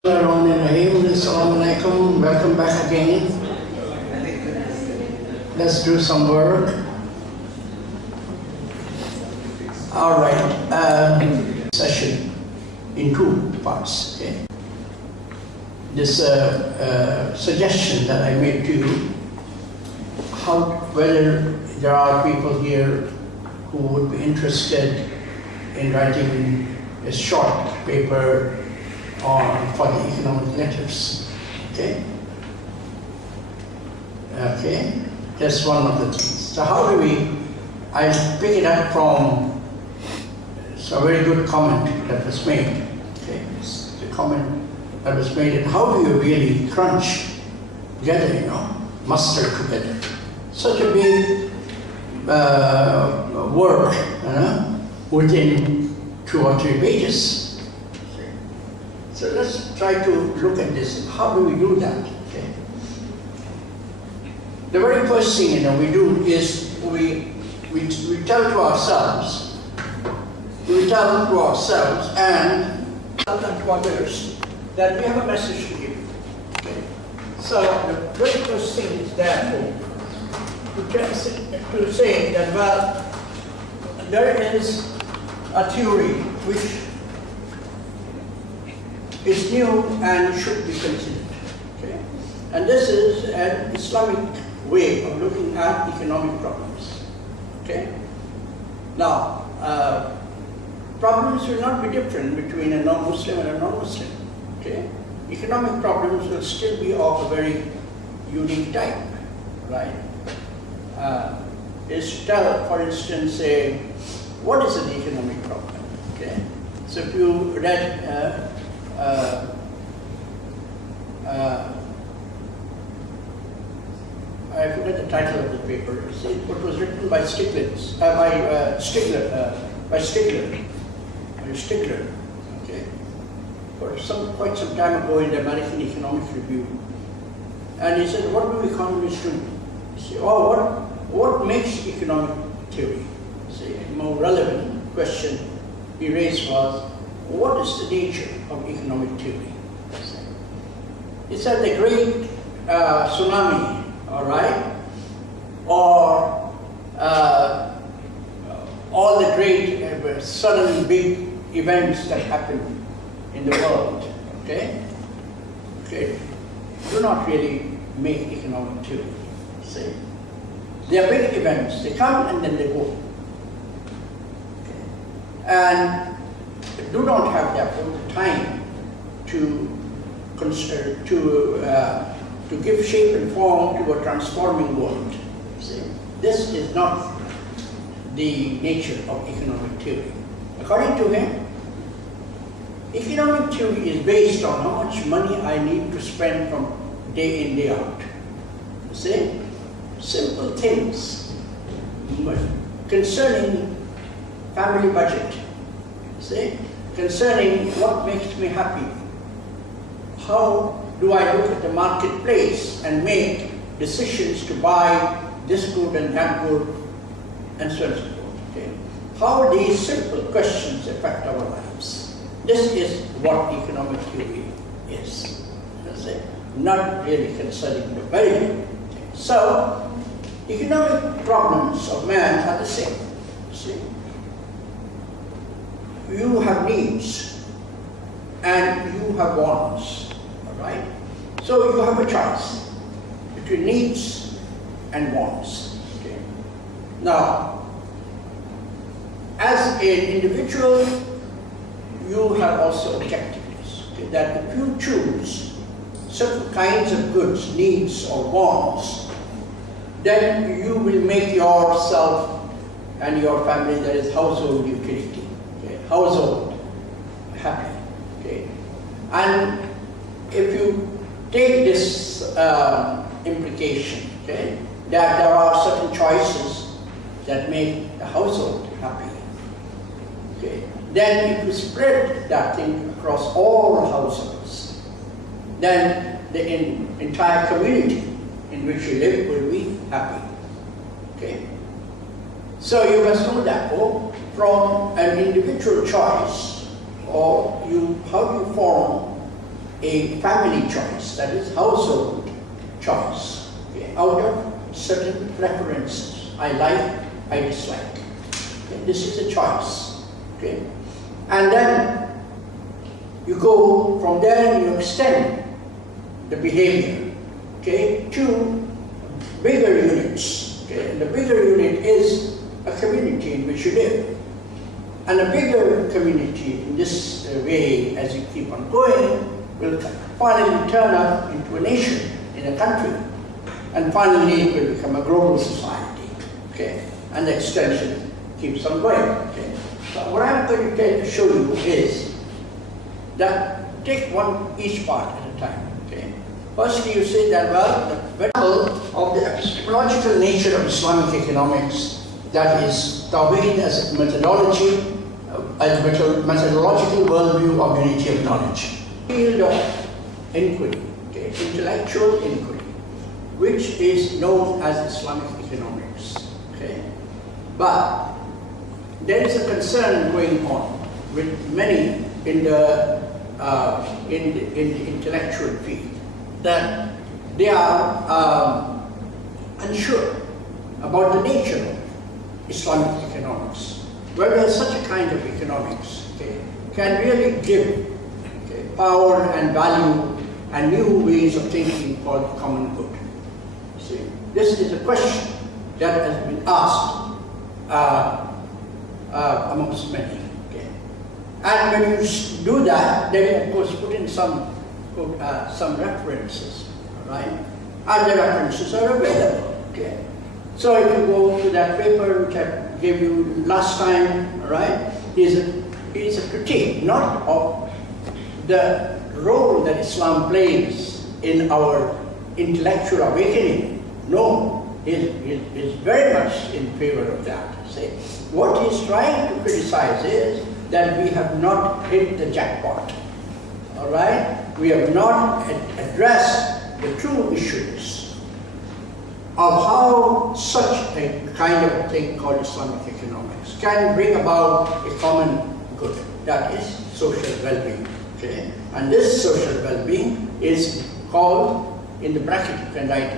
Assalamualaikum. Welcome back again. Let's do some work. All right. Session in two parts. Okay. This suggestion that I made to you, whether there are people here who would be interested in writing a short paper for the economic letters. Okay? Okay? That's one of the things. So how do I'll pick it up from a very good comment that was made. Okay? It's the comment that was made, and how do you really crunch together, muster together such a big work, within 2 or 3 pages. So let's try to look at this. How do we do that? Okay. The very first thing we do is we tell to ourselves, and to others that we have a message to give. Okay. So the very first thing is therefore to say that there is a theory which is new and should be considered. Okay? And this is an Islamic way of looking at economic problems. Okay? Now, problems will not be different between a non-Muslim and a non-Muslim. Okay? Economic problems will still be of a very unique type, right? Is to tell, for instance, say, what is an economic problem? Okay? So if you read I forget the title of the paper. It was written by Stigler. Okay, for quite some time ago in the American Economic Review, and he said, "What do economists do?" He said, what makes economic theory?" See, a more relevant question he raised was, what is the nature of economic theory? He said the great tsunami, all right, or all the great sudden big events that happen in the world, okay, do not really make economic theory. See, they are big events. They come and then they go, okay. And do not have therefore the time to give shape and form to a transforming world. See? This is not the nature of economic theory. According to him, economic theory is based on how much money I need to spend from day in, day out. You see? Simple things concerning family budget. See? Concerning what makes me happy. How do I look at the marketplace and make decisions to buy this good and that good, and so on and so forth. Okay? How these simple questions affect our lives. This is what economic theory is. Not really concerning the very big things. So, economic problems of man are the same. See? You have needs and you have wants, all right? So you have a choice between needs and wants. Okay? Now, as an individual, you have also objectives, okay? That if you choose certain kinds of goods, needs or wants, then you will make yourself and your family, that is household utility, household happy. Okay? And if you take this implication, okay, that there are certain choices that make the household happy, okay, then if you spread that thing across all households, then the entire community in which you live will be happy. Okay? So you must know that from an individual choice, or how do you form a family choice, that is household choice, okay, out of certain preferences. I like, I dislike. Okay, this is a choice. Okay? And then you go from there and you extend the behavior, okay, to bigger units. Okay? And the bigger unit is a community in which you live. And a bigger community in this way, as you keep on going, will finally turn up into a nation, in a country. And finally it will become a global society. Okay? And the extension keeps on going. Okay? So what I'm going to show you is that take each part at a time. Okay? Firstly, you say that, well, the example of the epistemological nature of Islamic economics, that is Tawhid as a methodology, as a methodological worldview of unity of knowledge. Field of inquiry, okay, intellectual inquiry, which is known as Islamic economics. Okay? But there is a concern going on with many in the intellectual field that they are unsure about the nature of Islamic economics, whether such a kind of economics, okay, can really give, okay, power and value and new ways of thinking for the common good. See, this is a question that has been asked amongst many. Okay. And when you do that, then of course put in some references, right? And the references are available. Okay. So if you go to that paper which I gave you last time, right, is a critique not of the role that Islam plays in our intellectual awakening. No, it is very much in favor of that. Say, what he's trying to criticize is that we have not hit the jackpot. All right, we have not addressed the true issues of how such a kind of thing called Islamic economics can bring about a common good, that is social well-being. Okay? And this social well-being is called, in the bracket you can write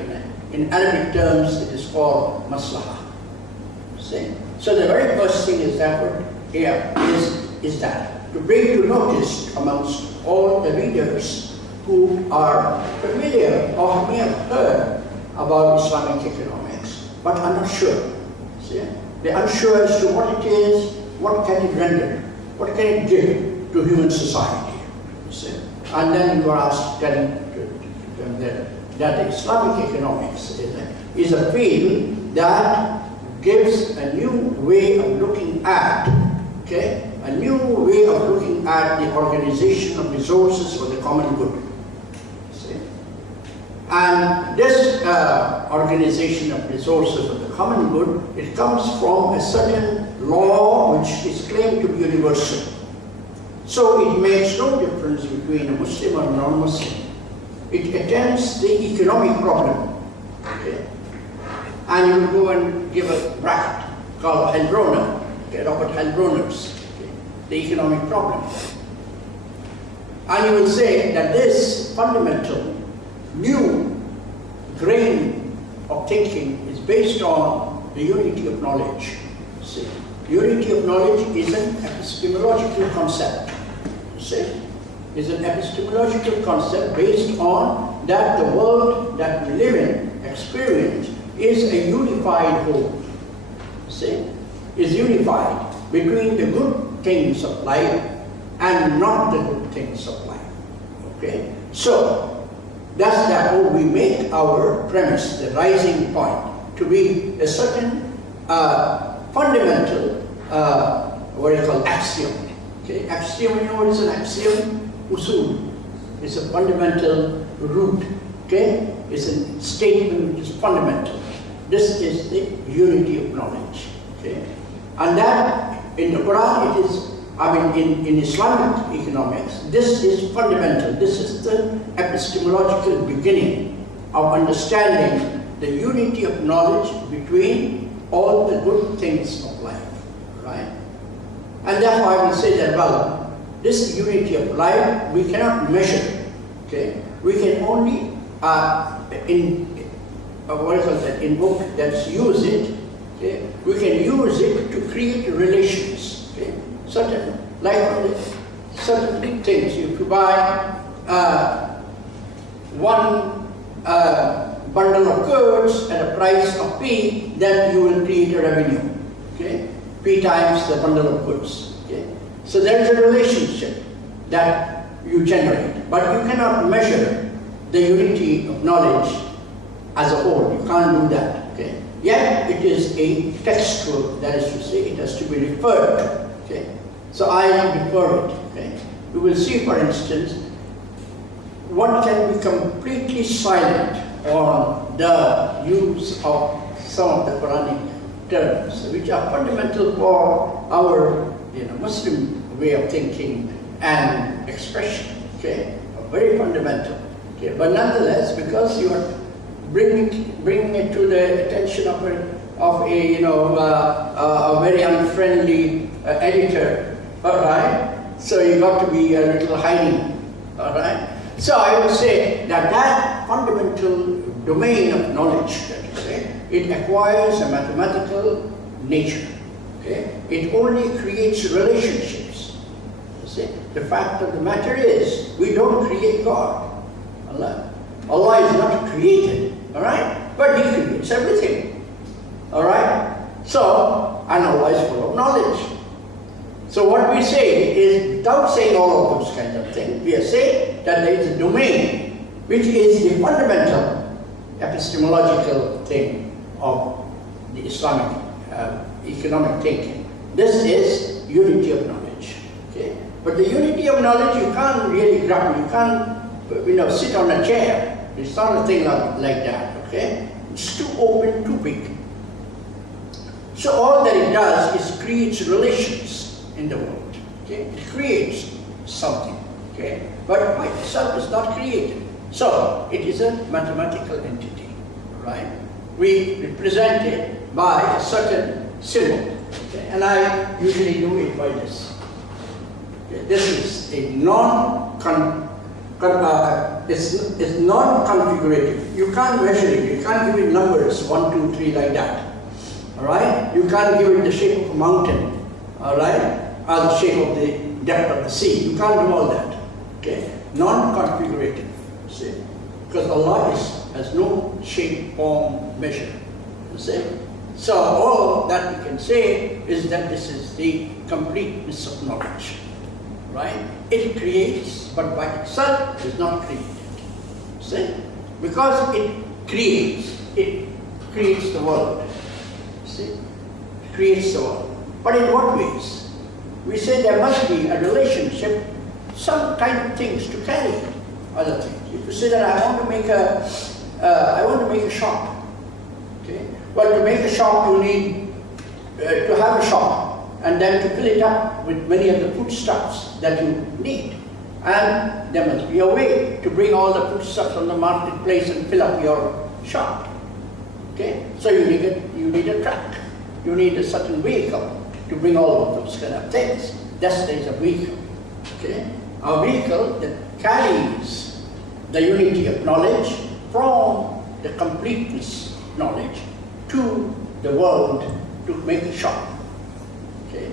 in Arabic terms, it is called maslaha. See? So the very first thing is that here is that to bring to notice amongst all the readers who are familiar or may have heard about Islamic economics, but are not sure. See? They're unsure as to what it is, what can it render, what can it give to human society. See? And then you are asked, telling them that Islamic economics is a field that gives a new way of looking at, okay, a new way of looking at the organization of resources for the common good. And this organization of resources for the common good, it comes from a certain law which is claimed to be universal. So it makes no difference between a Muslim or a non-Muslim. It attends the economic problem. Okay? And you will go and give a bracket called Heilbronner, okay, Robert Heilbronner's, okay, the economic problem. And you will say that this fundamental new grain of thinking is based on the unity of knowledge. See, unity of knowledge is an epistemological concept. See, is an epistemological concept based on that the world that we live in, experience, is a unified whole. See, is unified between the good things of life and not the good things of life. Okay, so that's therefore we make our premise, the rising point, to be a certain fundamental, what do you call, axiom. Okay, axiom, you know what is an axiom? Usul. It's a fundamental root. Okay, it's a statement which is fundamental. This is the unity of knowledge. Okay, and that in the Quran it is. I mean, in Islamic economics, this is fundamental. This is the epistemological beginning of understanding the unity of knowledge between all the good things of life, right? And therefore I will say that, well, this unity of life we cannot measure Okay? We can only invoke, that's use it. Okay? We can use it to create relations. Okay? Certain things. If you buy one bundle of goods at a price of P, then you will create a revenue. Okay? P times the bundle of goods. Okay? So there is a relationship that you generate, but you cannot measure the unity of knowledge as a whole. You can't do that. Okay? Yet it is a textual, that is to say, it has to be referred to. Okay? So I refer it. Okay? You will see, for instance, one can be completely silent on the use of some of the Quranic terms, which are fundamental for our Muslim way of thinking and expression. Okay? Very fundamental. Okay? But nonetheless, because you are bringing it to the attention of a very unfriendly editor, all right? So you got to be a little hiding, all right? So I would say that fundamental domain of knowledge, that you say, it acquires a mathematical nature. Okay? It only creates relationships. You see? The fact of the matter is, we don't create God. Allah is not created, all right? But He creates everything, all right? So, and Allah is full of knowledge. So what we say is, without saying all of those kinds of things, we are saying that there is a domain which is the fundamental epistemological thing of the Islamic economic thinking. This is unity of knowledge. Okay? But the unity of knowledge you can't really grapple. You can't sit on a chair. It's not a thing like that. Okay? It's too open, too big. So all that it does is creates relations in the world. Okay? It creates something. Okay? But by itself is not created. So it is a mathematical entity. Right? We represent it by a certain symbol. Okay? And I usually do it by this. Okay? This is a it's non-configurative. You can't measure it. You can't give it numbers 1, 2, 3 like that. All right? You can't give it the shape of a mountain. All right? Or the shape of the depth of the sea. You can't do all that. Okay? Non-configurative. See? Because Allah has no shape, form, measure. You see? So all that we can say is that this is the completeness of knowledge. Right? It creates, but by itself is not created. See? Because it creates the world. See? It creates the world. But in what ways? We say there must be a relationship, some kind of things to carry other things. If you say that I want to make a shop. Okay? Well, to make a shop you need to have a shop, and then to fill it up with many of the foodstuffs that you need. And there must be a way to bring all the foodstuffs from the marketplace and fill up your shop. Okay? So you need a truck. You need a certain vehicle to bring all of those kind of things. Thus there is a vehicle. Okay? A vehicle that carries the unity of knowledge from the completeness of knowledge to the world to make a shop. Okay?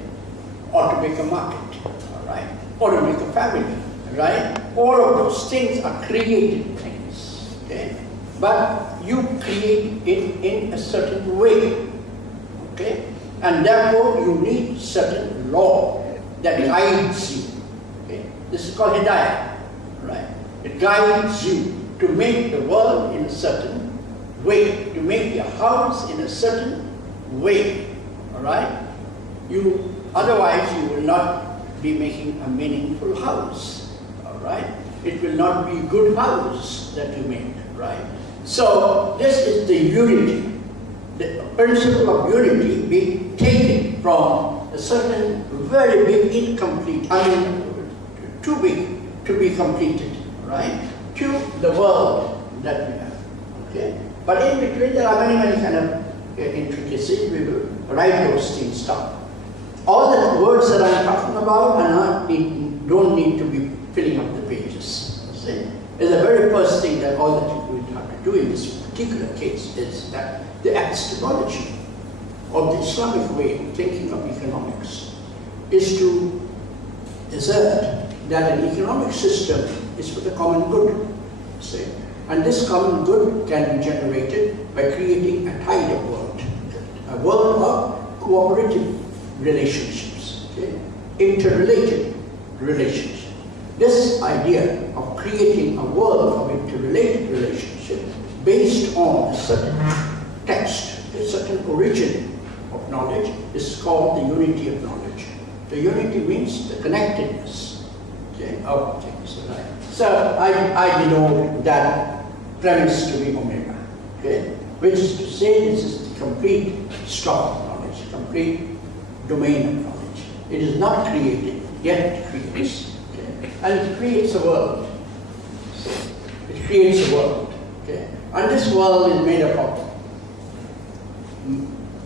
Or to make a market, all right? Or to make a family, right? All of those things are created things, okay? But you create it in a certain way, okay? And therefore you need certain law that guides you, okay? This is called hidayah, right? It guides you to make the world in a certain way, to make your house in a certain way, all right? Otherwise you will not be making a meaningful house, all right? It will not be a good house that you make, right? So this is the unity, the principle of unity being taken from a certain very big too big to be completed, right? To the world that we have, okay? But in between there are many kind of intricacies. We will write those things down. All the words that I'm talking about don't need to be filling up the pages. See? is the very first thing that all that you will have to do in this particular case is that the epistemology of the Islamic way of thinking of economics is to assert that an economic system is for the common good, say. And this common good can be generated by creating a tighter world, a world of cooperative relationships, okay? Interrelated relationships. This idea of creating a world of interrelated relationship based on a certain text, a certain origin of knowledge is called the unity of knowledge. The unity means the connectedness, okay, of things. Right? So I denote that premise to be omega, okay, which is to say this is the complete stock of knowledge, complete domain of knowledge. It is not created, yet it creates. Okay? And it creates a world. It creates a world. Okay? And this world is made up of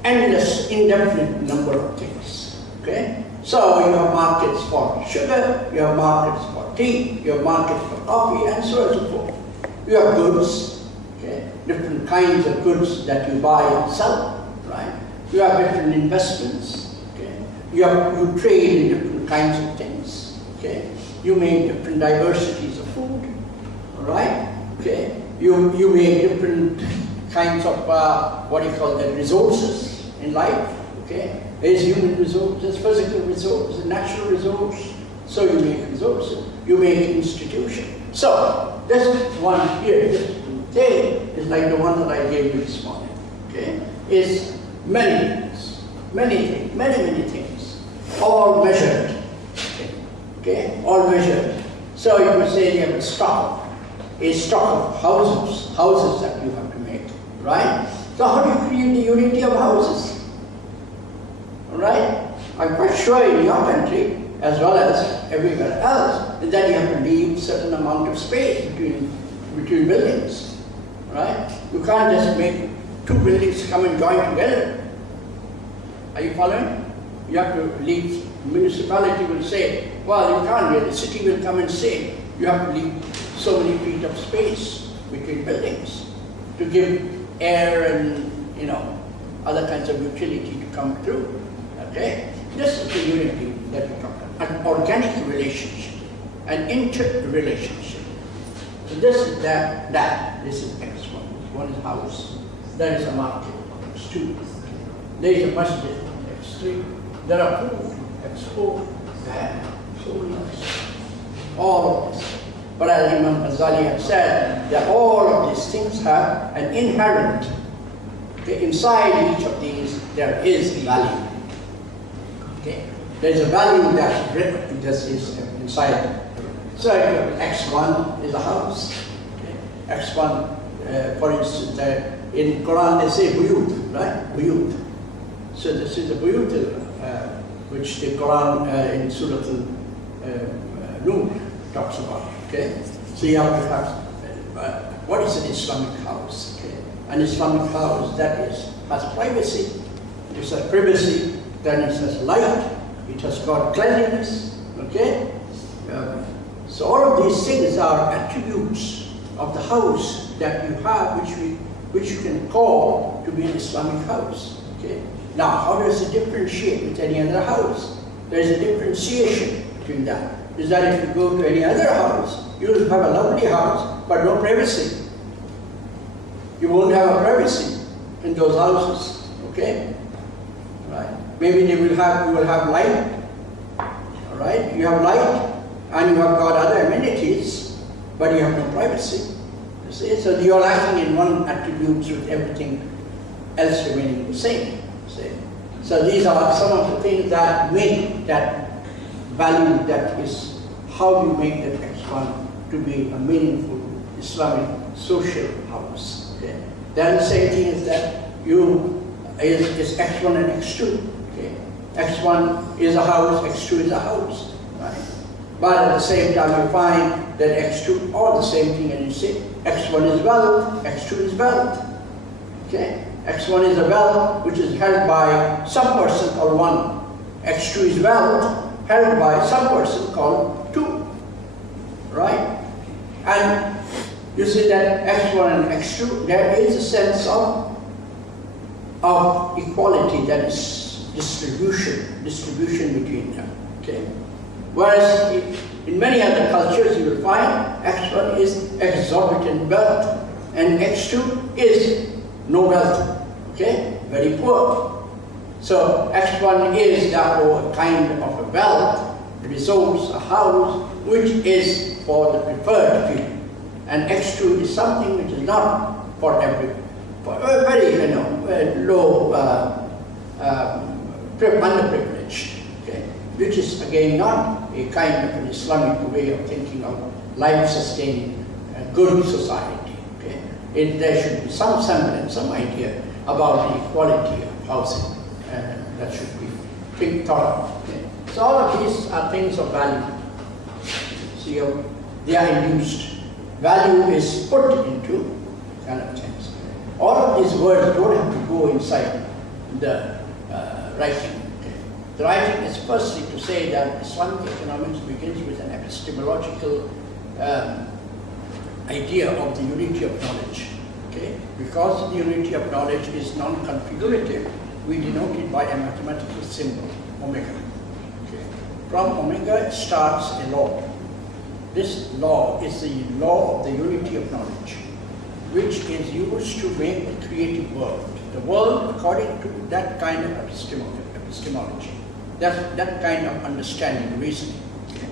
endless, indefinite number of things. Okay? So you have markets for sugar, you have markets for tea, you have markets for coffee, and so on and so forth. You have goods, okay? Different kinds of goods that you buy and sell, right? You have different investments, okay? You trade in different kinds of things, okay? You make different diversities of food, all right? Okay? You make different kinds of, what do you call that, resources in life, okay? There's human resource, there's physical resource, there's natural resource. So you make resources, you make institutions. So this one here, this thing is like the one that I gave you this morning, okay? Is many things, many things, all measured, okay? All measured. So you would say you have a stock of houses that you have to make, right? So how do you create the unity of houses? All right? I'm quite sure in your country, as well as everywhere else, that you have to leave a certain amount of space between buildings, right? You can't just make two buildings come and join together. Are you following? You have to leave. Municipality will say, well, you can't. The city will come and say, you have to leave so many feet of space between buildings to give air and, other kinds of utility to come through. Okay? This is the unity that we talk about. An organic relationship, an interrelationship. So this is that. This is X1. One is house. There is a market. X2. There is a masjid. X3. There are food. X4. And so many others. All of this. But as Imam Ghazali had said, that all of these things have an inherent. Okay, inside each of these, there is value. Okay. There is a value that is inside. So X1 is a house. Okay. X1, for instance, in Quran they say buyut, right? Buyut. So this is the buyut, which the Quran in Surah Al-Nur talks about. Okay. So you have to have what is an Islamic house? Okay. An Islamic house that has privacy. It has privacy. Then it has light, it has got cleanliness, okay? So all of these things are attributes of the house that you have, which you can call to be an Islamic house, okay? Now, how does it differentiate with any other house? There is a differentiation between that. Is that if you go to any other house, you will have a lovely house, but no privacy. You won't have a privacy in those houses, okay? Right? Maybe you will have light, all right? You have light, and you have got other amenities, but you have no privacy. You see? So you are lacking in one attribute with everything else remaining the same. See? So these are some of the things that make that value, that is how you make that X1 to be a meaningful Islamic social house. Okay? Then the same thing is that is X1 and X2. Okay? X1 is a house, X2 is a house. Right? But at the same time you find that X2 are the same thing, and you say X1 is wealth, X2 is wealth. Okay? X1 is a wealth which is held by some person called 1. X2 is wealth held by some person called 2. Right? And you see that x1 and x2, there is a sense of equality, that is distribution between them. Okay? Whereas in many other cultures you will find x1 is exorbitant wealth and x2 is no wealth. Okay? Very poor. So x1 is therefore a kind of a wealth, a resource, a house, which is for the preferred few. And x2 is something which is not for everyone. For a very, low, underprivileged, okay? Which is again not a kind of an Islamic way of thinking of life-sustaining good society. Okay? There should be some semblance, some idea about the equality of housing that should be thought of. Okay? So all of these are things of value. See, they are induced. Value is put into kind of things. All of these words don't have to go inside the writing. Okay. The writing is firstly to say that Islamic economics begins with an epistemological idea of the unity of knowledge. Okay. Because the unity of knowledge is non-configurative, we denote it by a mathematical symbol, omega. Okay. From omega starts a law. This law is the law of the unity of knowledge, which is used to make the creative world. The world according to that kind of epistemology, that kind of understanding, reasoning. Okay.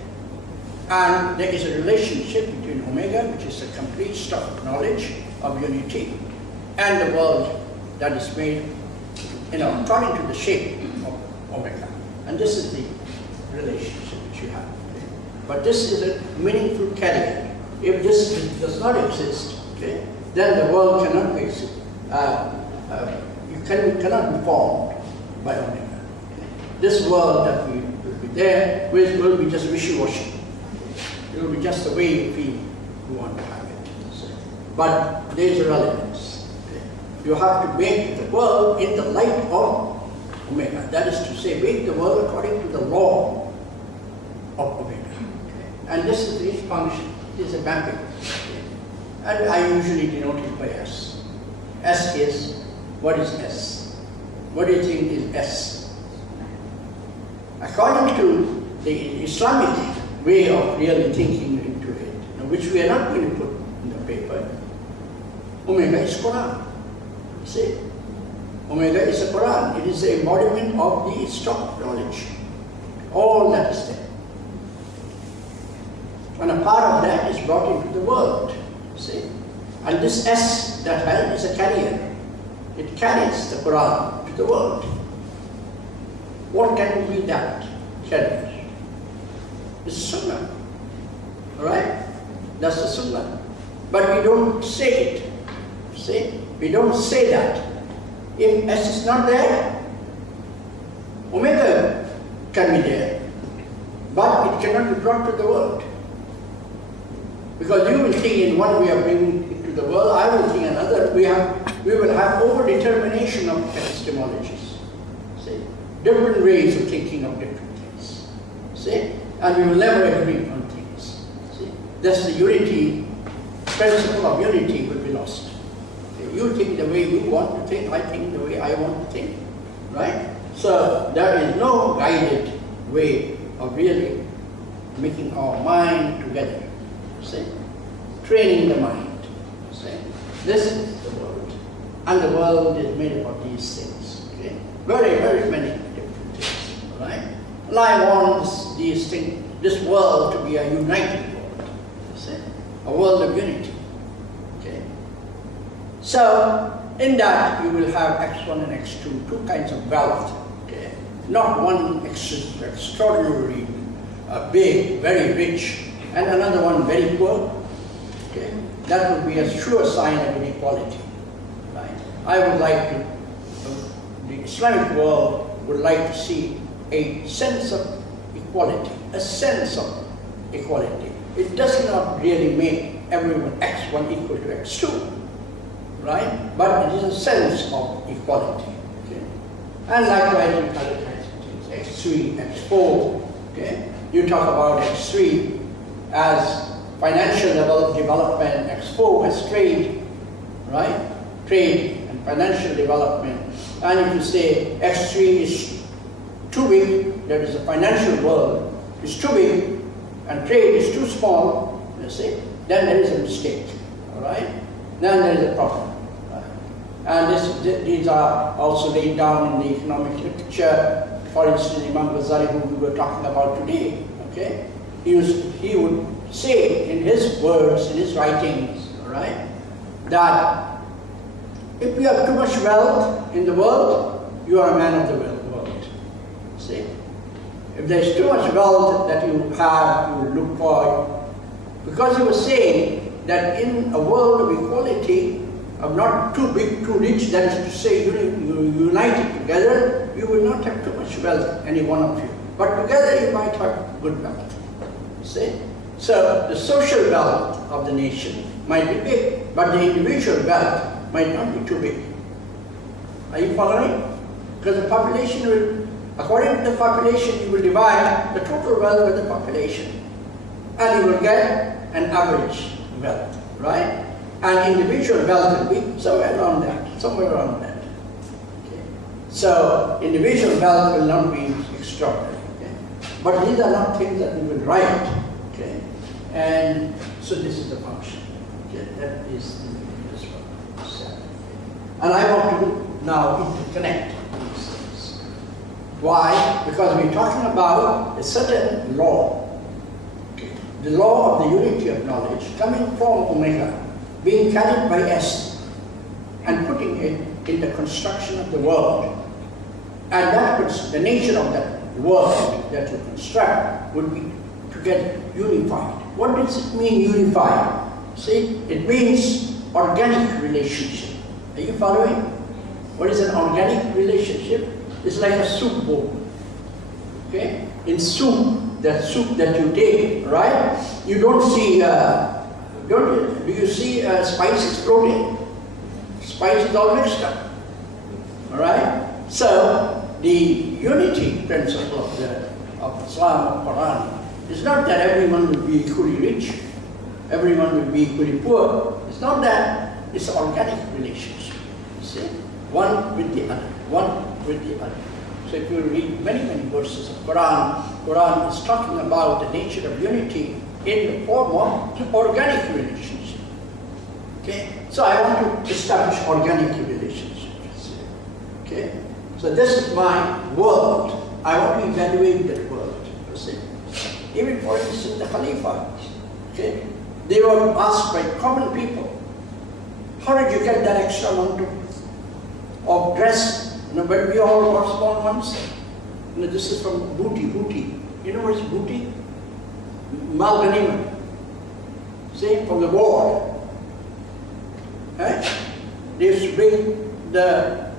And there is a relationship between omega, which is a complete stock of knowledge of unity, and the world that is made, according to the shape of omega. And this is the relationship which you have. Okay. But this is a meaningful carrier. If this does not exist, okay, then the world cannot be cannot be formed by omega. Okay. This world that will be there will be just wishy-washy. It will be just the way you feel you want to have it. So, but there is a relevance. Okay. You have to make the world in the light of omega. That is to say, make the world according to the law of omega. Okay. And this is its function. It is a mapping. Okay. And I usually denote it by S. S is, what is S? What do you think is S? According to the Islamic way of really thinking into it, which we are not going to put in the paper, omega is Quran. See? Omega is the Quran. It is the embodiment of the stock of knowledge. All that is there. And a part of that is brought into the world. See? And this S that has is a carrier. It carries the Quran to the world. What can be that carrier? It's Sunnah. Alright? That's the Sunnah. But we don't say it. See? We don't say that. If S is not there, omega can be there. But it cannot be brought to the world. Because you will think in one way of bringing it to the world, I will think another. We will have over-determination of epistemologies. See? Different ways of thinking of different things. See? And we will never agree on things. See? Thus the unity, principle of unity will be lost. See? You think the way you want to think, I think the way I want to think. Right? So there is no guided way of really making our mind together. See? Training the mind. See? This is the world. And the world is made up of these things. Okay? Very, very many different things. Right? And I want these things, this world to be a united world. See? A world of unity. Okay? So, in that you will have X1 and X2, two kinds of wealth. Okay? Not one extraordinarily big, very rich, and another one very poor. Okay? That would be a sure sign of inequality. Right? I would like to, the Islamic world would like to see a sense of equality, a sense of equality. It does not really make everyone X1 equal to X2, right? But it is a sense of equality. Okay? And likewise, you have other kinds of things, X3, X4. Okay? You talk about X3 as financial level development, Expo has trade, right? Trade and financial development. And if you say X3 is too big, that is the financial world, is too big, and trade is too small, you see, then there is a mistake, all right? Then there is a problem. Right? And these are also laid down in the economic literature. For instance, Imam Ghazali, who we were talking about today, okay? He would say in his words, in his writings, all right, that if you have too much wealth in the world, you are a man of the world. See? If there is too much wealth that you have, you will look for. Because he was saying that in a world of equality, of not too big, too rich, that is to say, you united together, you will not have too much wealth, any one of you. But together you might have good wealth. See? So the social wealth of the nation might be big, but the individual wealth might not be too big. Are you following? Because the population will, according to the population, you will divide the total wealth by the population. And you will get an average wealth, right? And individual wealth will be somewhere around that, Okay? So individual wealth will not be extraordinary. Okay? But these are not things that we will write. Okay? And so this is the function. Okay? That is this one. And I want to now interconnect these things. Why? Because we're talking about a certain law. Okay? The law of the unity of knowledge coming from Omega, being carried by S and putting it in the construction of the world. And that puts the nature of that world that you construct would be to get unified. What does it mean, unified? See, it means organic relationship. Are you following? What is an organic relationship? It's like a soup bowl. Okay? In soup, that soup that you take, right? You don't see, do you see spices floating? Spice is all mixed up. All right? So the unity principle of Islam, of Quran, is not that everyone will be equally rich, everyone will be equally poor. It's not that. It's an organic relationship. You see? One with the other. One with the other. So if you read many, many verses of Quran is talking about the nature of unity in the form of organic relationship. Okay? So I want to establish organic relationships. Okay? So this is my world. I want to evaluate that world. You see? Even for instance, the Khalifa. Okay? They were asked by common people, how did you get that extra amount of dress? You know, when we all were small ones. You know, this is from booty. You know what is booty? Mal Ghanima. See, from the war. Right? They used to bring the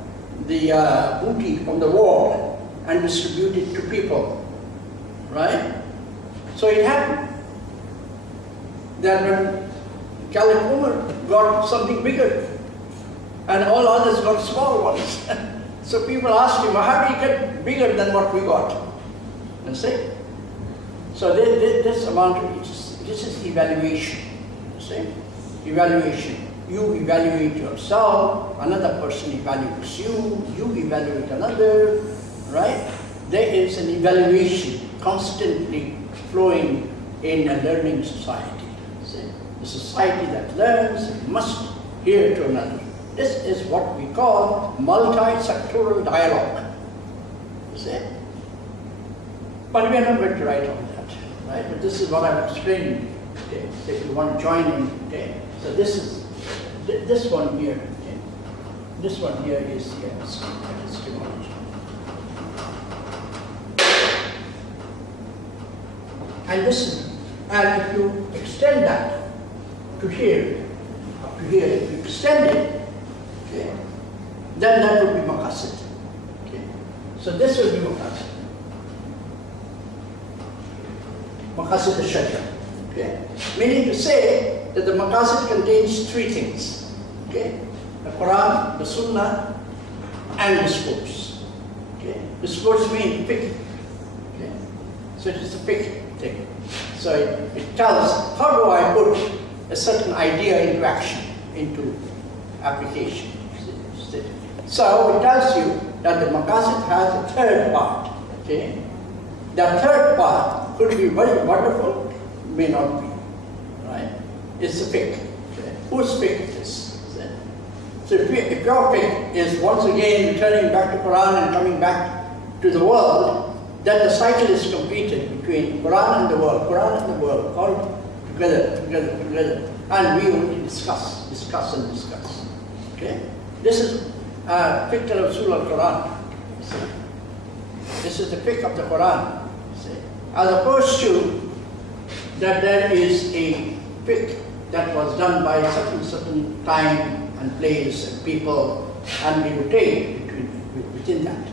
booty from the war and distribute it to people. Right? So it happened that when Caliph Umar got something bigger and all others got small ones. So people asked him, well, how did you get bigger than what we got? And see? So this amount of, this is evaluation. You see? Evaluation. You evaluate yourself, another person evaluates you, you evaluate another, right? There is an evaluation constantly flowing in a learning society. See? The society that learns must hear to another. This is what we call multi-sectoral dialogue. You see? But we are not going to write on that, right? But this is what I'm explaining today. So if you want to join in today. So this is this one here. Okay? This one here is the epistemology. And listen, and if you extend that to here, up to here, if you extend it, okay, then that would be maqasid. Okay? So this will be maqasid. Maqasid al-Sharia. Okay? Meaning to say that the maqasid contains three things. Okay? The Quran, the Sunnah, and discourse. Okay? Discourse means fiqh. Okay? So it is the fiqh thing. So it tells how do I put a certain idea into action, into application. So it tells you that the maqasid has a third part. Okay? The third part could be very wonderful, may not be. Right? It's the fiqh. Okay? Whose fiqh is this? So if your fiqh is once again returning back to Quran and coming back to the world, then the cycle is completed between Quran and the world, all together, and we only discuss. Okay? This is fiqh al-Rasul al-Quran. This is the fiqh of the Quran. As opposed to that there is a fiqh that was done by certain time and place and people, and we rotate within that.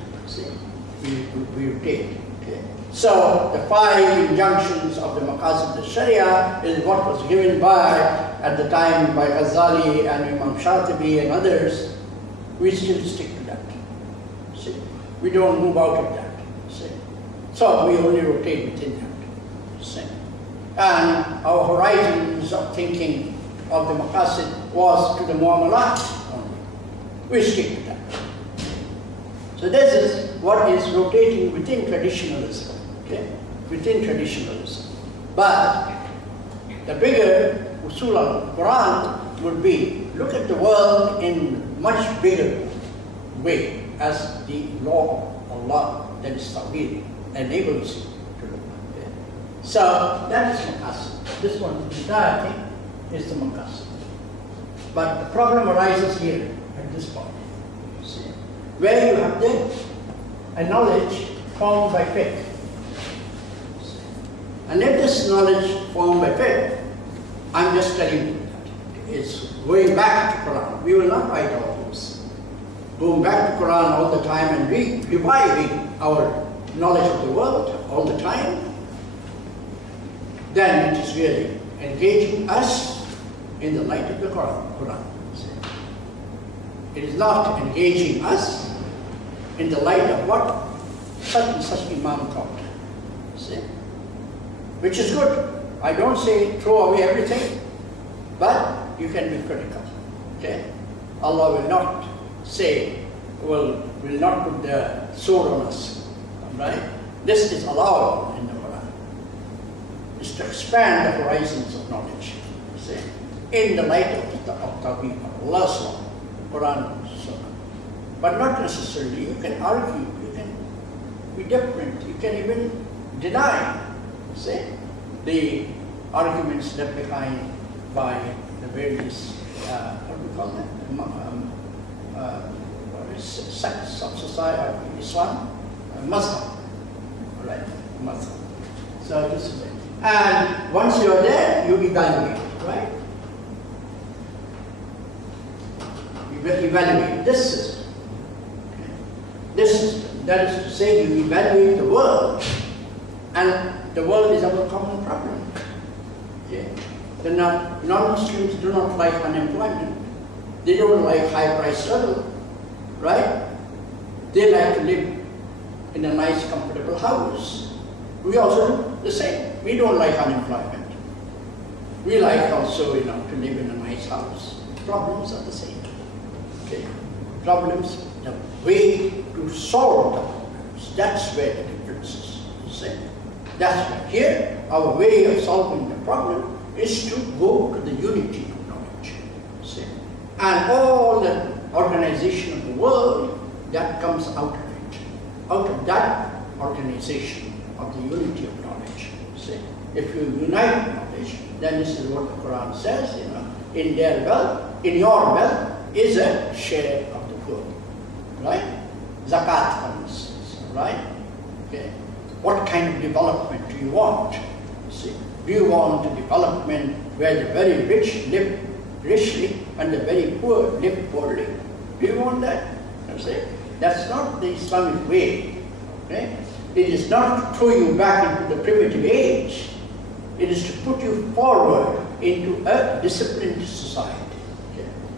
We rotate. Okay? So the 5 injunctions of the maqasid al-Sharia is what was given at the time by Ghazali and Imam Shatibi and others. We still stick to that. See? We don't move out of that. See? So we only rotate within that. See? And our horizons of thinking of the maqasid was to the muamalat only. We stick to that. So this is what is rotating within traditionalism. Okay? Within traditionalism. But the bigger usul al-Quran would be, look at the world in much bigger way as the law of Allah, that is Tawheed, enables you to look. Okay? So that is maqasid. This one, the entire thing, is the maqasid. But the problem arises here at this point. See? Where you have then a knowledge formed by faith. And if this knowledge formed by faith, I'm just telling you that it's going back to Quran. We will not write all those. Going back to Quran all the time and reviving our knowledge of the world all the time, then it is really engaging us in the light of the Quran. It is not engaging us in the light of what such and such Imam taught. See? Which is good. I don't say throw away everything, but you can be critical. Okay? Allah will not say, will not put the sword on us. Right? This is allowable in the Quran. It's to expand the horizons of knowledge. See? In the light of Tawheed, of Allah's law, Quran and Sunnah. But not necessarily. You can argue, you can be different, you can even deny, see, the arguments left behind by the various, what do we call them, sects of society, Islam, Muslim, right, Muslim. So this is it. And once you are there, you evaluate, right? Evaluate this system. Okay. This system, that is to say, you evaluate the world, and the world is our common problem. Okay. The non-Muslims do not like unemployment. They don't like high price struggle, right? They like to live in a nice, comfortable house. We also do the same. We don't like unemployment. We like also, to live in a nice house. Problems are the same. Okay. Problems, the way to solve the problems, that's where the difference is. You see? That's why here, our way of solving the problem is to go to the unity of knowledge. See? And all the organization of the world, that comes out of it. Out of that organization of the unity of knowledge. See? If you unite knowledge, then this is what the Quran says, in their wealth, in your wealth, is a share of the poor, right? Zakat, for instance, right? Okay. What kind of development do you want? See, do you want a development where the very rich live richly and the very poor live poorly? Do you want that? See? That's not the Islamic way. Okay? It is not to throw you back into the primitive age. It is to put you forward into a disciplined society.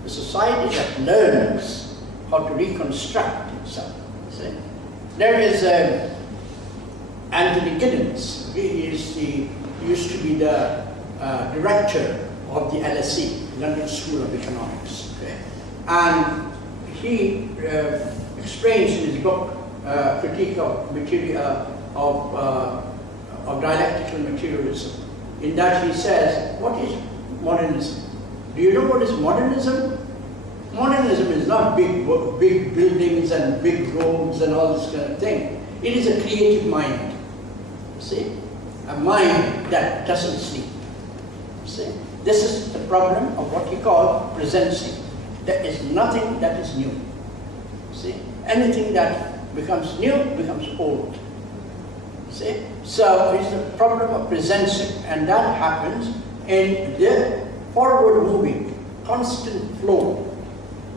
A society that learns how to reconstruct itself. See? There is Anthony Giddens. He is the used to be the director of the LSE, London School of Economics. Okay? And he explains in his book, Critique of Material of Dialectical Materialism, in that he says, what is modernism? Do you know what is modernism? Modernism is not big buildings and big roads and all this kind of thing. It is a creative mind. See? A mind that doesn't sleep. See? This is the problem of what he called presency. There is nothing that is new. See? Anything that becomes new becomes old. See? So it's the problem of presency, and that happens in the forward moving, constant flow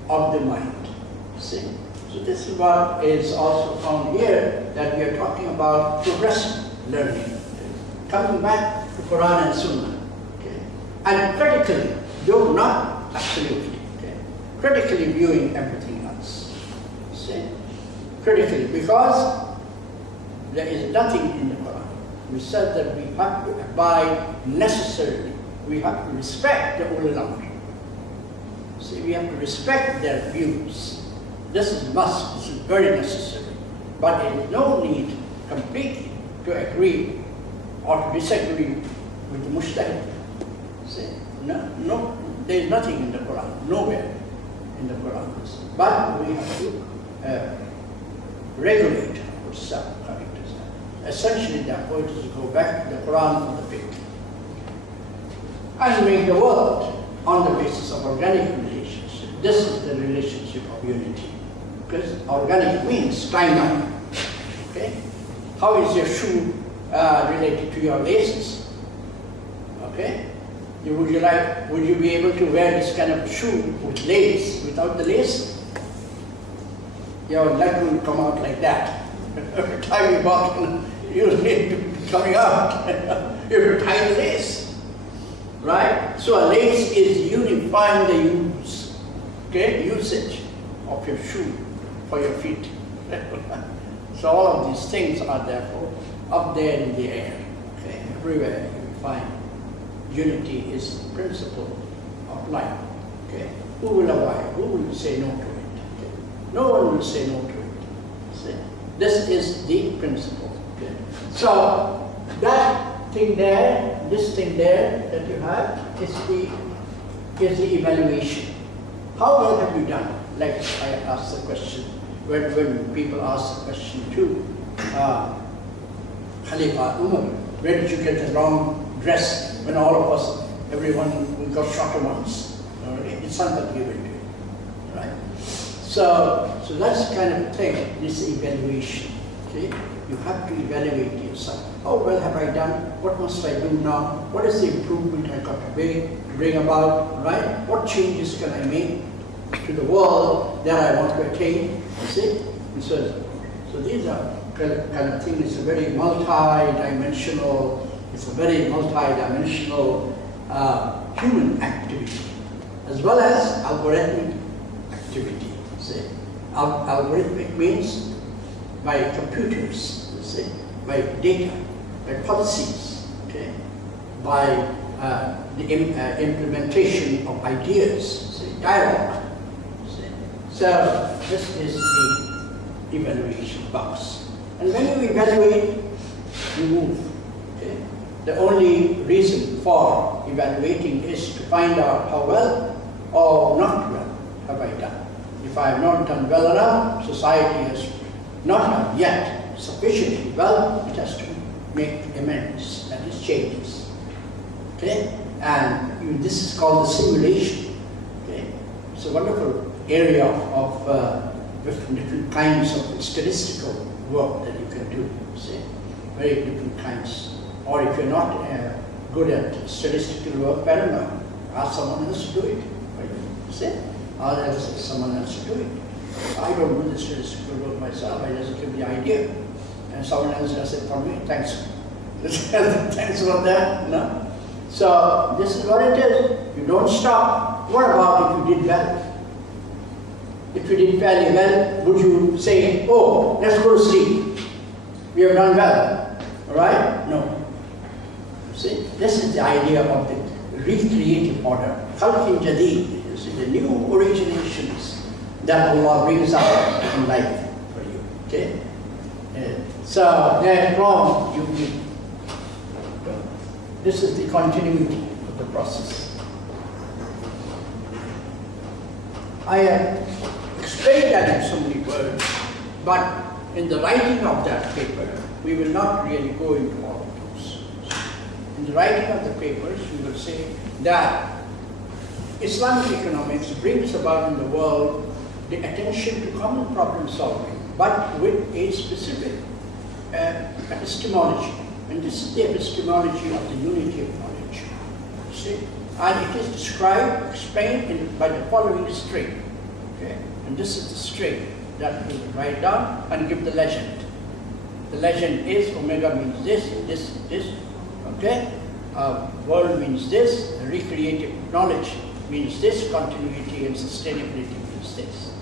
of the mind. See? So this is what is also found here, that we are talking about progressive learning. Coming back to Quran and Sunnah. Okay? And critically, though not absolutely, okay? Critically viewing everything else. See? Critically, because there is nothing in the Quran. We said that we have to abide necessarily. We have to respect the ulul amr. See, we have to respect their views. This is must, this is very necessary. But there is no need completely to agree or to disagree with the mujtahid. See, no, there is nothing in the Quran, nowhere in the Quran. But we have to regulate ourselves. Essentially, therefore, it is to go back to the Quran and the fiqh and make the world on the basis of organic relationship. This is the relationship of unity. Because organic means tying up. Okay? How is your shoe related to your laces? Okay? Would you be able to wear this kind of shoe with lace, without the lace? Your leg will come out like that. Every time you walk, you need to be coming out. You have to tie the lace. Right? So a lace is unifying the usage of your shoe for your feet. So all of these things are therefore up there in the air. Okay? Everywhere you find unity is the principle of life. Okay? Who will avoid? Who will say no to it? Okay? No one will say no to it. See? This is the principle. Okay? So that thing there, this thing there that you have is the evaluation. How well have you done? Like I asked the question, when people ask the question to Khalifa Umar, where did you get the wrong dress when all of us, everyone, we got shot once? It's not that given to you, right? So that's the kind of thing, this evaluation. Okay? You have to evaluate yourself. How well have I done? What must I do now? What is the improvement I got to bring about, right? What changes can I make to the world that I want to attain? You see? And so these are kind of things. It's a very multi-dimensional, human activity, as well as algorithmic activity. See? Algorithmic means by computers, you see, by data, by policies, okay, by the implementation of ideas, see, dialogue. See. So this is the evaluation box. And when you evaluate, you move. Okay? The only reason for evaluating is to find out how well or not well have I done. If I have not done well enough, society has not done yet sufficiently well, it has to make amends, that is changes. Okay? And this is called the simulation. Okay? It's a wonderful area of different kinds of statistical work that you can do. See? Very different kinds. Or if you're not good at statistical work, better not. Ask someone else to do it. See? Ask someone else to do it. I don't do the statistical work myself, I just give the idea. And someone else does it for me, thanks. Thanks for that, no? So this is what it is. You don't stop. What about if you did well? If you did fairly well, would you say, oh, let's go to sleep? We have done well. Alright? No. See, this is the idea of the recreative order. Khalqin Jadid, you see, the new originations that Allah brings out in life for you. Okay? So therefrom, this is the continuity of the process. I have explained that in so many words, but in the writing of that paper, we will not really go into all of those. In the writing of the papers, we will say that Islamic economics brings about in the world the attention to common problem solving, but with a specific epistemology. And this is the epistemology of the unity of knowledge. See? And it is described, explained by the following string. Okay? And this is the string that we will write down and give the legend. The legend is omega means this, this. Okay? World means this, recreative knowledge means this, continuity and sustainability means this.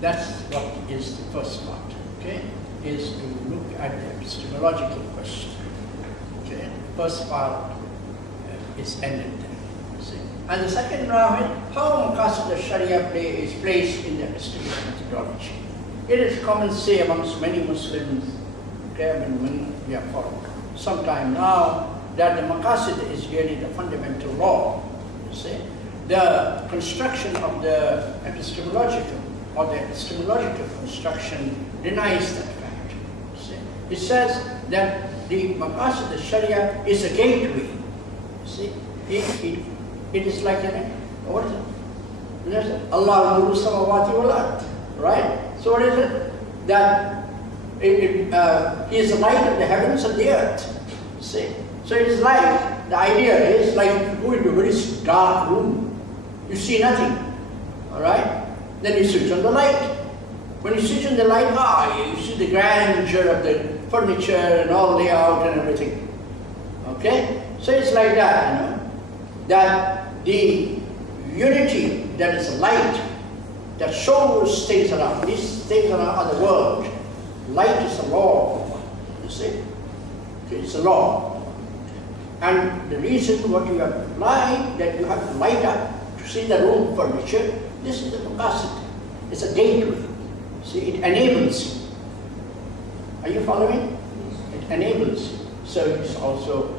That's what is the first part. Okay? Is to look at the epistemological question. Okay? The first part is ended there. See? And the second round is how Maqasid al-Sharia is placed in the epistemic methodology. It is common say amongst many Muslims, okay, when we have for some time now, that the Maqasid is really the fundamental law. You see? The construction of the epistemological or the epistemological construction denies that fact. You see? It says that the Maqasid al-Sharia is a gateway. You see? It is like what is it? Allah nuru samawati wal ard, right? So what is it? That He is the light of the heavens and the earth. See? So it is like, the idea is like you go into a very dark room, you see nothing, all right? Then you switch on the light. When you switch on the light, you see the grandeur of the furniture and all layout and everything. Okay? So it's like that, you know, that the unity that is a light that shows things around, these things around the world. Light is a law, you see? Okay, it's a law. And the reason what you have applied, that you have to light up to see the room furniture, this is the Maqasid. It's a gateway. See, it enables you. Are you following? It enables you. So it's also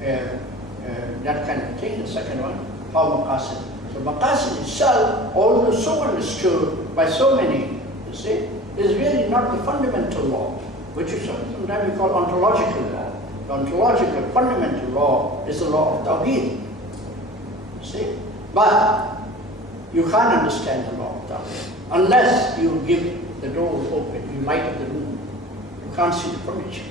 that kind of thing. The second one, how Maqasid. So Maqasid itself, although so understood by so many, you see, is really not the fundamental law, which is sometimes we call ontological law. The ontological, fundamental law is the law of Tawheed. See? But you can't understand the law of Tawheed unless you give the door open, you light up the room. You can't see the furniture.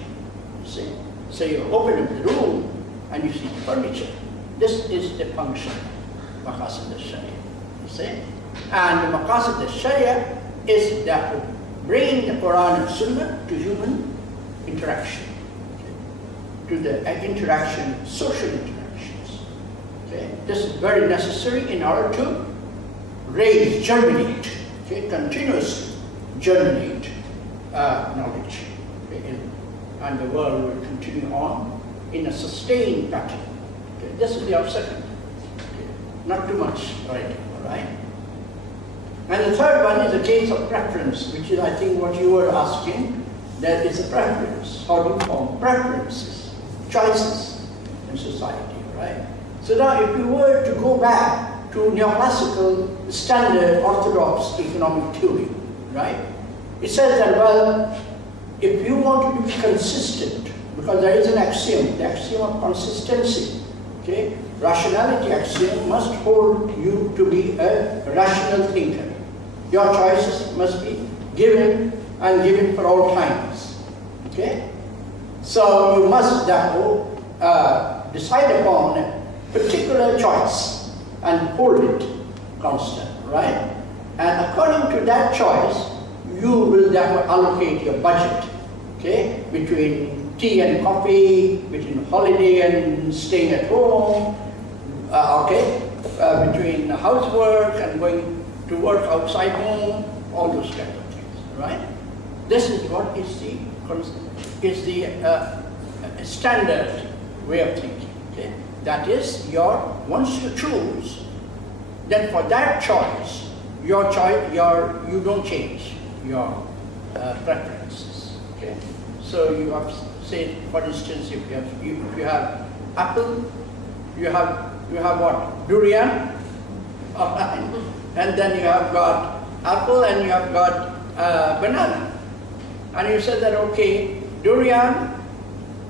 See? So you open up the room and you see the furniture. This is the function of Maqasid al-Sharia. You see? And the Maqasid al-Sharia is that bringing the Quran and Sunnah to human interaction, okay? To the interaction, social interactions. Okay? This is very necessary in order to raise, germinate, okay? Continuously germinate knowledge. Okay? And the world will continue on in a sustained pattern. Okay? This is the second. Okay? Not too much writing, all right? And the third one is a case of preference, which is, I think, what you were asking. That is a preference. How do you form preferences, choices in society, right? So now, if you were to go back to neoclassical, standard, orthodox economic theory, right? It says that, well, if you want to be consistent, because there is an axiom, the axiom of consistency, okay? Rationality axiom must hold you to be a rational thinker. Your choices must be given and given for all times. Okay? So you must therefore decide upon a particular choice and hold it constant, right? And according to that choice, you will therefore allocate your budget, okay? Between tea and coffee, between holiday and staying at home, between housework and going to work outside home, all those kind of things, right? This is what is the standard way of thinking. Okay? That is once you choose, then for that choice, you don't change your preferences. Okay? So you have, say, for instance, if you have apple, you have what? Durian, and then you have got apple and you have got banana. And you said that, okay, durian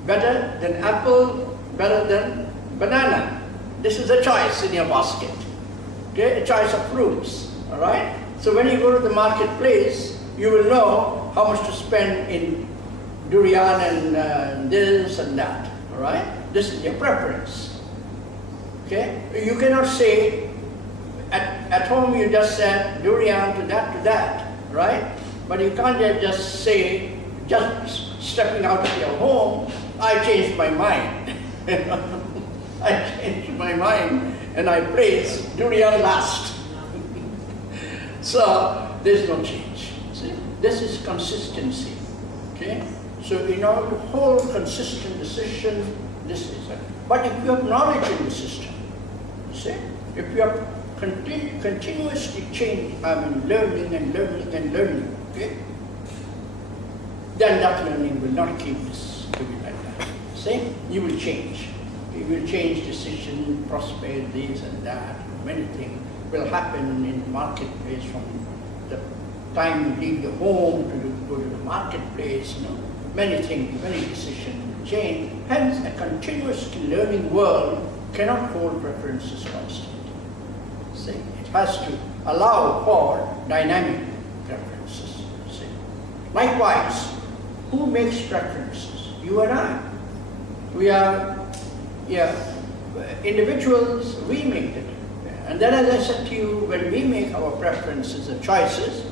better than apple, better than banana. This is a choice in your basket. Okay, a choice of fruits. All right. So when you go to the marketplace, you will know how much to spend in durian and this and that. All right. This is your preference. Okay. You cannot say at home you just said durian to that, right? But you can't just say, just stepping out of your home, I changed my mind. I changed my mind and I placed durian last. So there's no change. See? This is consistency. Okay? So in order to hold consistent decision, this is it. But if you have knowledge in the system, see? If you are continuously learning and learning and learning, okay? Then that learning will not keep this to be like that. See? You will change. You will change decision, prospect, this and that. Many things will happen in the marketplace from the time you leave your home to go to the marketplace. Many things, many decisions will change. Hence, a continuously learning world cannot hold preferences constant. See? It has to allow for dynamic preferences. See? Likewise, who makes preferences? You and I. We are individuals, we make it. And then, as I said to you, when we make our preferences and choices,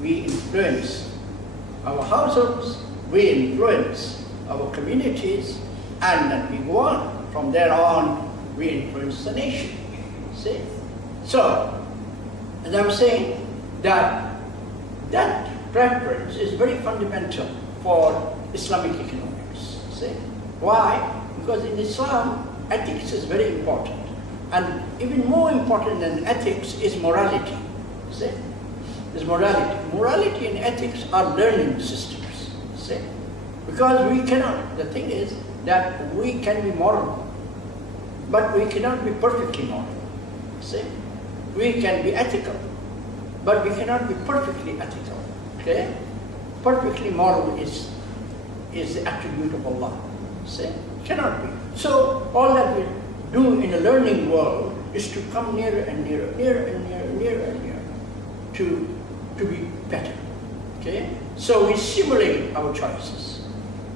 we influence our households, we influence our communities, and then we go on. From there on, we influence the nation. See? So, as I'm saying, that preference is very fundamental for Islamic economics. See? Why? Because in Islam, ethics is very important. And even more important than ethics is morality. See? Is morality. Morality and ethics are learning systems. See? Because we cannot, the thing is that we can be moral, but we cannot be perfectly moral. See? We can be ethical, but we cannot be perfectly ethical. Okay? Perfectly moral is the attribute of Allah. See? Cannot be. So all that we do in a learning world is to come nearer and nearer, nearer and nearer, nearer and nearer to be better. Okay? So we simulate our choices.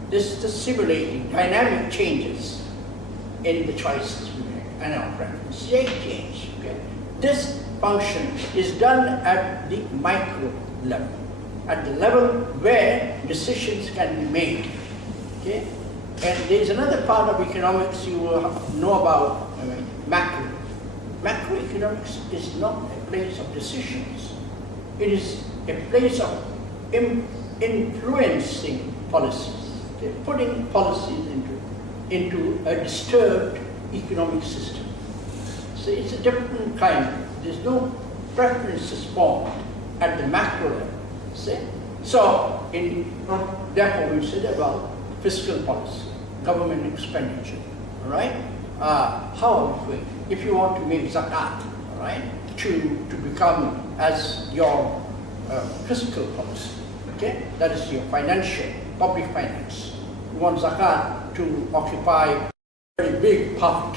This is the simulating dynamic changes in the choices we make and our preferences. They change. Okay? This function is done at the micro level, at the level where decisions can be made. Okay? And there is another part of economics you will know about, macro. Macroeconomics is not a place of decisions. It is a place of influencing policies, okay? Putting policies into a disturbed economic system. So it's a different kind. There's no preferences formed at the macro level. See? So, therefore we said about fiscal policy, government expenditure, all right? How are we going? If you want to make zakat, all right, to become as your fiscal policy, okay? That is your financial, public finance. You want zakat to occupy a very big part,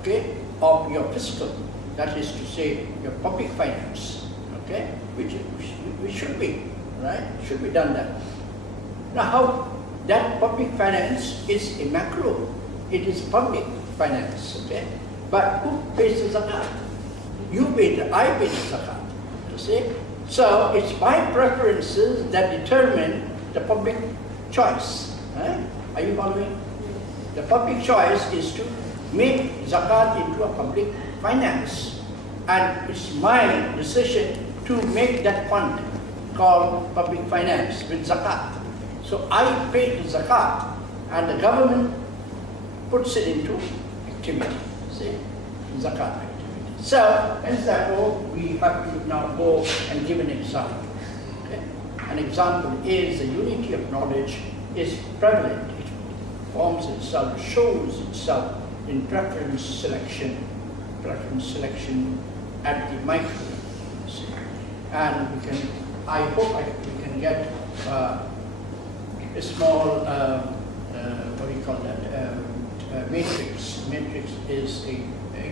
okay, of your fiscal, that is to say, your public finance, okay? Which should be, right? Should be done that. Now how that public finance is a macro, it is public finance, okay? But who pays the zakat? You pay I pay the zakat, you see? So it's my preferences that determine the public choice, right? Are you following? The public choice is to make zakat into a public finance. And it's my decision to make that fund called public finance with zakat. So I pay the zakat and the government puts it into a activity, see, zakat activity. So, hence therefore, we have to now go and give an example. Okay? An example is the unity of knowledge is prevalent. It forms itself, shows itself in preference selection at the micro. See? And we can, I hope we can get a small, what do you call that, matrix. Matrix is a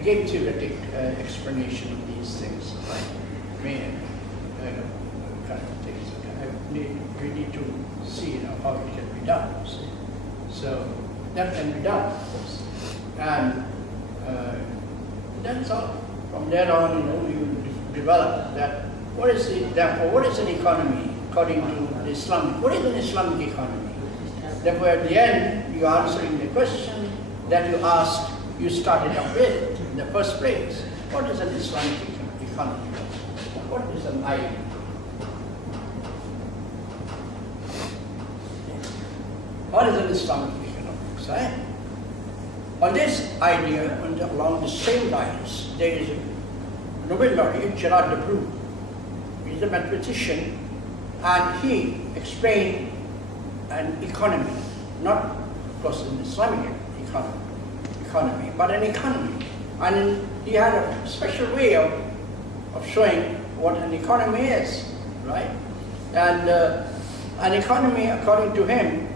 game theoretic explanation of these things, right? Kind of things. We need to see how it can be done. See? So that can be done, of course. And that's all. From there on, we will develop that. Therefore, what is an economy according to the Islamic? What is an Islamic economy? Therefore, at the end, you are answering the question that you asked, you started up with in the first place. What is an Islamic economy? What is an idea? What is an Islamic economics? Right? On this idea, along the same lines, there is a Nobel laureate, Gerard de Brugge. He's a mathematician, and he explained an economy, not of course an Islamic economy, but an economy. And he had a special way of showing what an economy is, right? And an economy, according to him,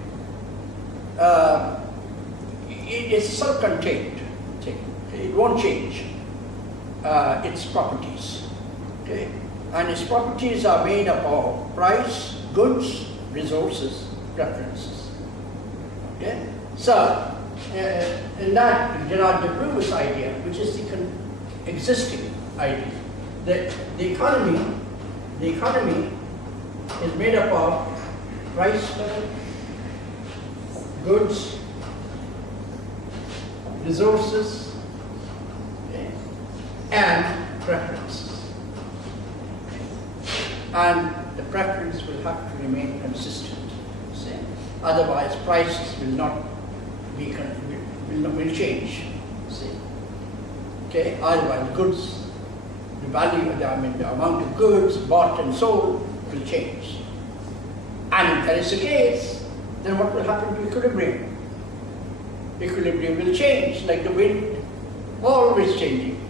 it is self-contained thing. It won't change its properties. Okay? And its properties are made up of price, goods, resources, preferences. Okay? So, in that Gerard de Brugge's idea, which is the existing idea, that the economy is made up of price level, goods, resources, okay, and preferences. And the preference will have to remain consistent. See? Otherwise, prices will not be will change. See? Okay. Otherwise, goods, the value, the amount of goods bought and sold will change. And if that is the case, then what will happen to equilibrium? Equilibrium will change, like the wind, always changing.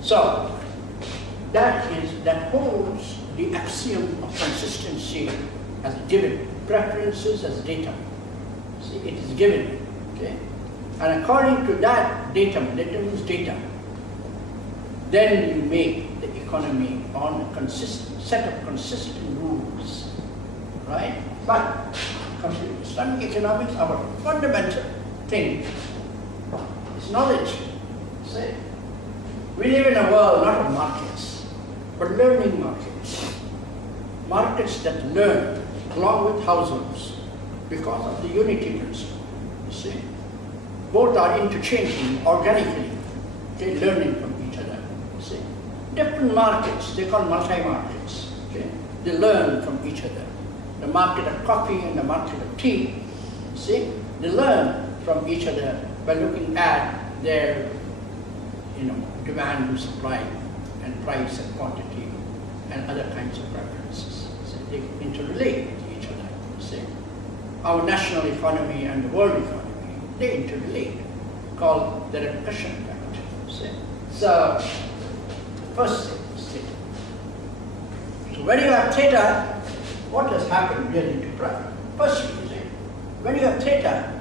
So that holds the axiom of consistency as given, preferences as data. See, it is given, okay? And according to that datum is data, then you make the economy on a set of consistent rules, right? But Islamic economics, our fundamental thing is knowledge. See? We live in a world not of markets, but learning markets. Markets that learn along with households because of the unity principle. You see? Both are interchanging organically. They're learning from each other. You see? Different markets, they call multi-markets. Okay? They learn from each other. The market of coffee and the market of tea, see? They learn from each other by looking at their demand and supply and price and quantity and other kinds of preferences. So they interrelate with each other. See? Our national economy and the world economy, they interrelate, called the repercussion effect. See? So, first thing is theta. So when you have theta, what has happened really to price? Firstly, you see, when you have theta,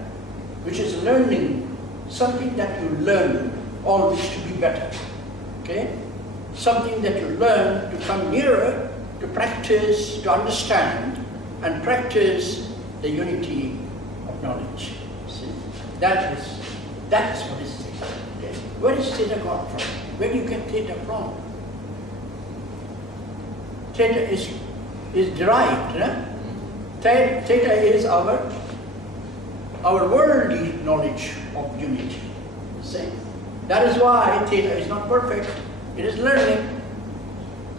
which is learning, something that you learn always to be better, okay? Something that you learn to come nearer, to practice, to understand, and practice the unity of knowledge. See? That is what is theta. Okay? Where is theta got from? Where do you get theta from? Theta is derived. Theta is our worldly knowledge of unity. See? That is why theta is not perfect. It is learning.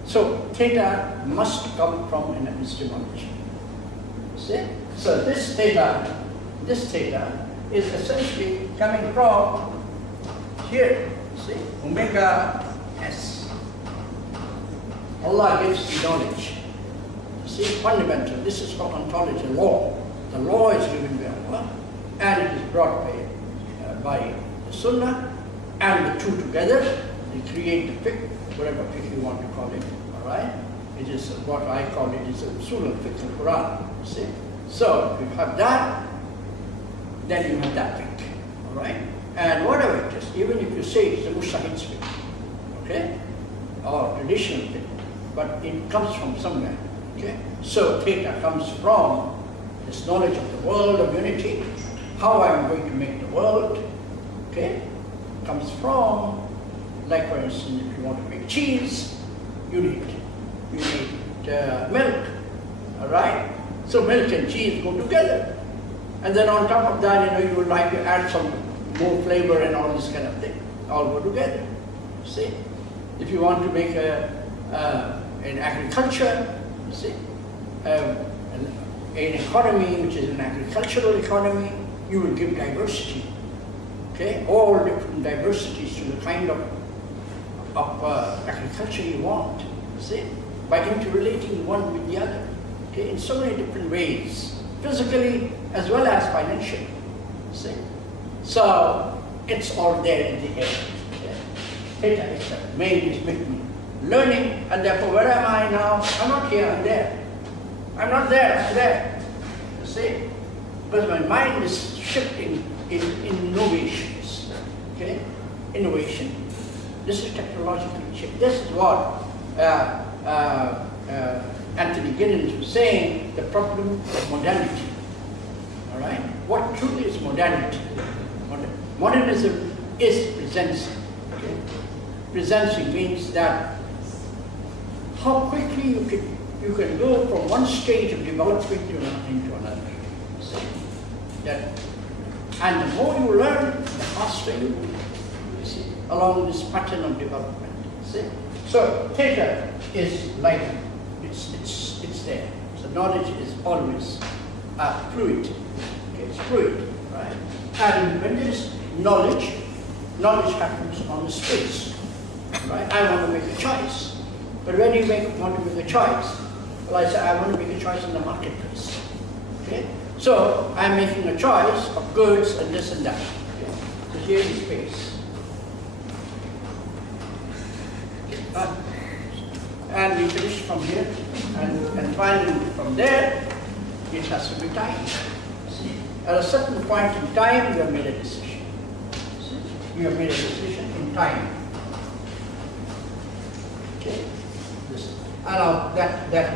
So theta must come from an epistemology. See? So this theta is essentially coming from here. See, omega S. Allah gives the knowledge. See, fundamental. This is called ontology, law. The law is given by Allah, and it is brought by the Sunnah, and the two together, they create the fiqh, whatever fiqh you want to call it, all right? It is what I call it is a usul al-fiqh al-Quran, see? So, if you have that, then you have that fiqh, all right? And whatever it is, even if you say it's a mujtahid's fiqh, okay? Or traditional fiqh, but it comes from somewhere, okay? So, theta comes from this knowledge of the world of unity, how I'm going to make the world, okay? Comes from, like for instance, if you want to make cheese, you need milk, all right? So milk and cheese go together. And then on top of that, you would like to add some more flavor and all this kind of thing. All go together, see? If you want to make an agriculture, see? An economy which is an agricultural economy, you will give diversity, okay? All different diversities to the kind of agriculture you want, see? By interrelating one with the other, okay? In so many different ways, physically as well as financially, see? So, it's all there in the air, okay? Theta is the main is making learning, and therefore where am I now? I'm not here, I'm there. I'm not there, I'm there. You see? Because my mind is shifting in innovations. Okay? Innovation. This is technological shift. This is what Anthony Giddens was saying, the problem of modernity. All right? What truly is modernity? Modernism is presencing. Okay? Presencing means that how quickly you can go from one stage of development into another. See? And the more you learn, the faster you move, you see, along this pattern of development. See? So theta is like, it's there. So knowledge is always fluid. Okay, it's fluid, right? And when there is knowledge happens on the space. Right? I want to make a choice. But when you want to make a choice, well, I say I want to make a choice in the marketplace. Okay? So I'm making a choice of goods and this and that. Okay? So here is space. And we finish from here, and finally from there, it has to be time. See? At a certain point in time, you have made a decision. See? You have made a decision in time. Okay? Now that data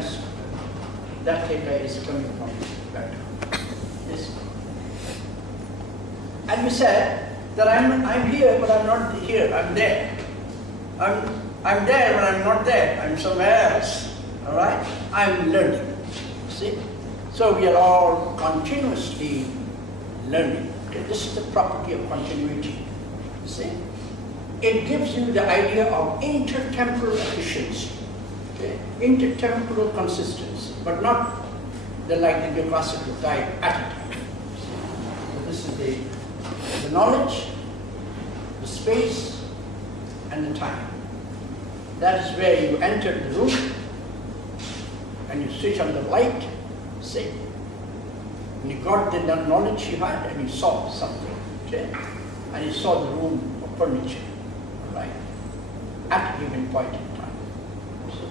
is coming from that. Yes. And we said that I'm here, but I'm not here. I'm there. I'm there, but I'm not there. I'm somewhere else. All right. I'm learning. See. So we are all continuously learning. Okay? This is the property of continuity. See. It gives you the idea of intertemporal efficiency. Okay. Intertemporal consistency, but not like the classical type attitude. So this is the knowledge, the space, and the time. That is where you enter the room and you switch on the light, say, and you got the knowledge you had and you saw something, okay? And you saw the room of furniture, right? At a given point in time.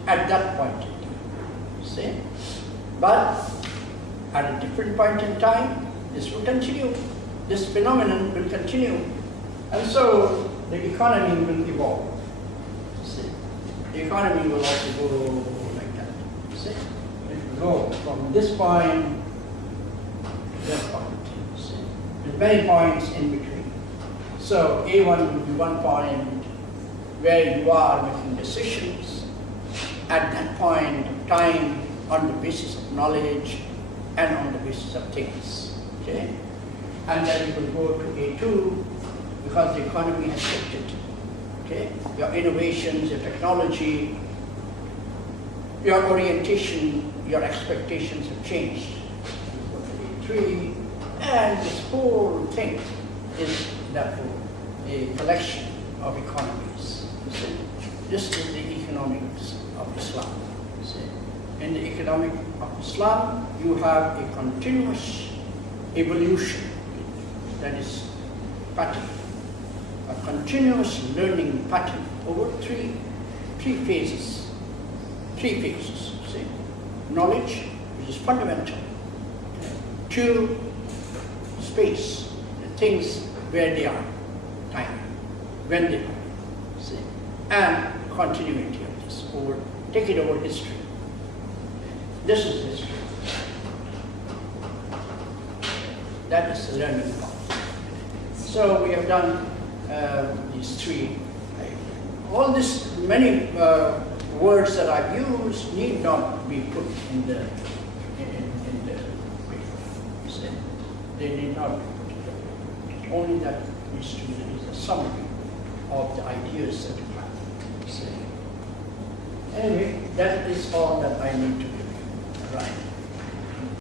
At that point in time, see? But at a different point in time, this will continue. This phenomenon will continue. And so the economy will evolve. See? The economy will also go like that. See? It will go from this point to that point. See? There's many points in between. So A1 will be one point where you are making decisions at that point of time on the basis of knowledge and on the basis of things. Okay? And then you will go to A2 because the economy has shifted. Okay? Your innovations, your technology, your orientation, your expectations have changed. You go to A3, and this whole thing is therefore a collection of economies. You see. This is the economics of Islam. You see. In the economic of Islam, you have a continuous evolution that is pattern, a continuous learning pattern over three phases. Three phases. You see. Knowledge, which is fundamental. Two, space, the things where they are, time, when they are, see, and continuity of this, or take it over history. This is history. That is the learning part. So we have done these three. All this, many words that I've used need not be put in the paper. See? They need not be put in the paper. Only that needs to be a summary of the ideas that you have. See? Anyway, that is all that I need to give you. Right.